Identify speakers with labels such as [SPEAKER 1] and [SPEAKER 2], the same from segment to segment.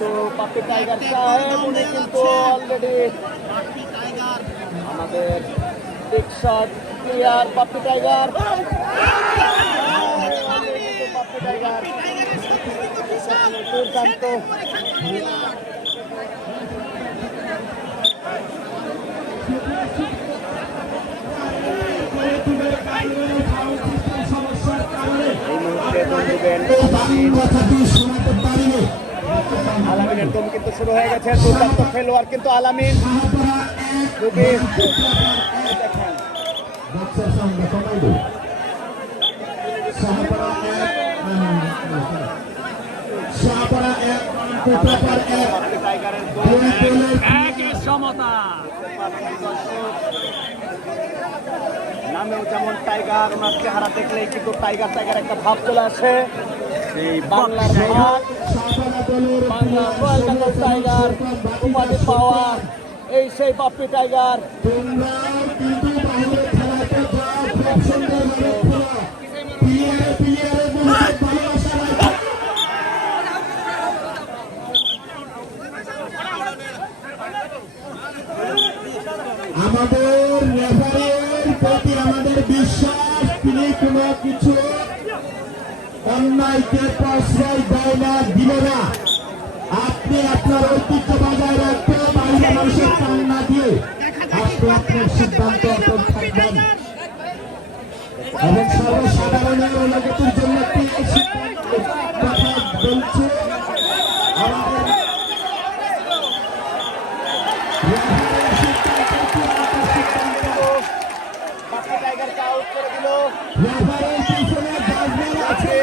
[SPEAKER 1] কিন্তু পাপি টাইগার সাহেব উনি কিন্তু অলরেডি আমাদের big shot player Puppy Tiger. Already Tiger দুর্দান্ত এই মুহূর্তে দম দিবেন আলামিনের দম কিন্তু শুরু হয়ে গেছে দুর্দান্ত খেলোয়াড় কিন্তু আলামিন। খুবই নামেও যেমন টাইগার ওনার চেহারা দেখলেই কিন্তু টাইগার টাইগার একটা ভাব চলে আসে। সেই বাংলার ভাগ
[SPEAKER 2] প্লেয়ারে সেই ভালোবাসা রাখো আমাদের রেফারির প্রতি আমাদের বিশ্বাস, তিনি কোনো কিছু অন্যায়কে প্রশ্রয় দেয় না। আপনি আপনার সিদ্ধান্ত অটল থাকবেন এবং সর্বসাধারণের অনুগতির জন্য একটি সিদ্ধান্ত কথা বলছে আমাদের সিদ্ধান্ত সিদ্ধান্ত
[SPEAKER 1] টাইগারকে আউট করে দিল
[SPEAKER 2] রেফারির পিছনে ডাস্টবিন আছে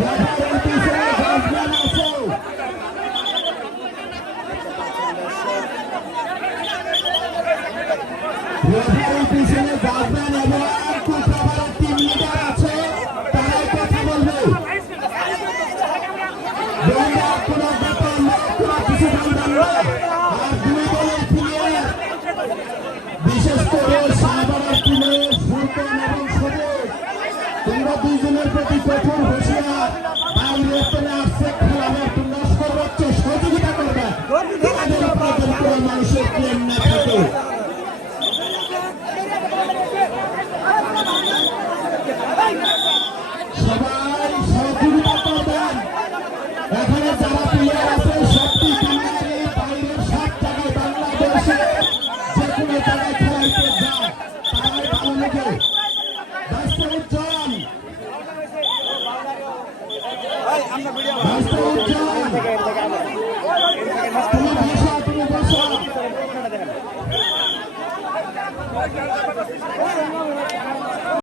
[SPEAKER 2] রেফারির পিছনে ডাস্টবিন আছে রেফারির পিছনে ডাস্টবিন এবং কুকাবারের টিম লিডার আছে তারাই কথা কিছু বলবেন না প্লেয়ার বিশেষ করে সাহাবারা টিমের ফুরকান এবং সবুজ। তোমরা দুইজনের প্রতি কঠোর হুঁশিয়ার। বাইরে চলে আসছে খেলানোর তোমরা সর্বোচ্চ সহযোগিতা
[SPEAKER 1] আমরা